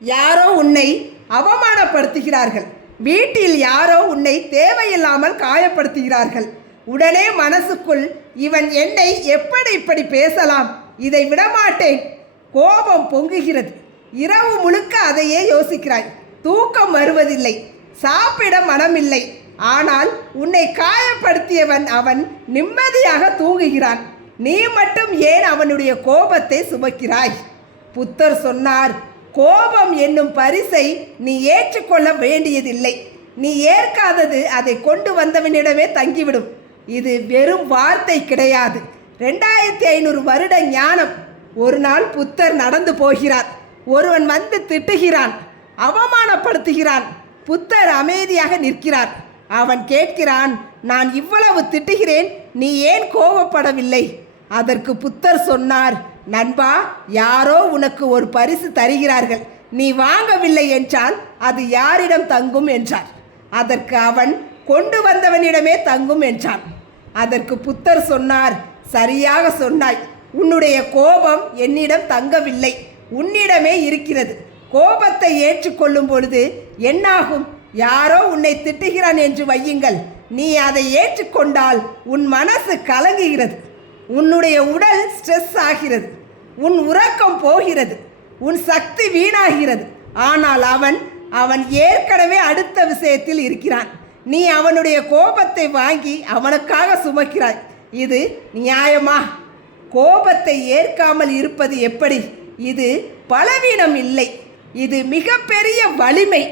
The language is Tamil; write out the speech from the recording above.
யாரோ உன்னை அவமானப்படுத்துகிறார்கள். வீட்டில் யாரோ உன்னை தேவையில்லாமல் காயப்படுத்துகிறார்கள். உடனே மனசுக்குள் இவன் என்னை எப்படி இப்படி பேசலாம், இதை விடமாட்டேன். கோபம் பொங்குகிறது. இரவு முழுக்க அதையே யோசிக்கிறாய். தூக்கம் வருவதில்லை. சாப்பிட மனமில்லை. ஆனால் உன்னை காயப்படுத்தியவன் அவன் நிம்மதியாக தூங்குகிறான். நீ மட்டும் ஏன் அவனுடைய கோபத்தை சுமக்கிறாய்? புத்தர் சொன்னார், கோபம் என்னும் பரிசை நீ ஏற்றுக்கொள்ள வேண்டியதில்லை. நீ ஏற்காதது அதை கொண்டு வந்தவனிடமே தங்கிவிடும். இது வெறும் வார்த்தை கிடையாது, 2500 வருட ஞானம். ஒரு நாள் புத்தர் நடந்து போகிறார். ஒருவன் வந்து திட்டுகிறான், அவமானப்படுத்துகிறான். புத்தர் அமைதியாக நிற்கிறார். அவன் கேட்கிறான், நான் இவ்வளவு திட்டுகிறேன், நீ ஏன் கோபப்படவில்லை? அதற்கு புத்தர் சொன்னார், நண்பா, யாரோ உனக்கு ஒரு பரிசு தருகிறார்கள். நீ வாங்கவில்லை என்றால் அது யாரிடம் தங்கும் என்றார். அதற்கு அவன், கொண்டு வந்தவனிடமே தங்கும் என்றான். அதற்கு புத்தர் சொன்னார், சரியாக சொன்னாய். உன்னுடைய கோபம் என்னிடம் தங்கவில்லை, உன்னிடமே இருக்கிறது. கோபத்தை ஏற்றுக்கொள்ளும் பொழுது என்னாகும்? யாரோ உன்னை திட்டுகிறான் என்று வையுங்கள். நீ அதை ஏற்றுக்கொண்டால் உன் மனசு கலங்குகிறது, உன்னுடைய உடல் ஸ்ட்ரெஸ் ஆகிறது, உன் உறக்கம் போகிறது, உன் சக்தி வீணாகிறது. ஆனால் அவன் ஏற்கனவே அடுத்த விஷயத்தில் இருக்கிறான். நீ அவனுடைய கோபத்தை வாங்கி அவனுக்காக சுமக்கிறாய். இது நியாயமா? கோபத்தை ஏற்காமல் இருப்பது எப்படி? இது பலவீனம் இல்லை, இது மிகப்பெரிய வலிமை.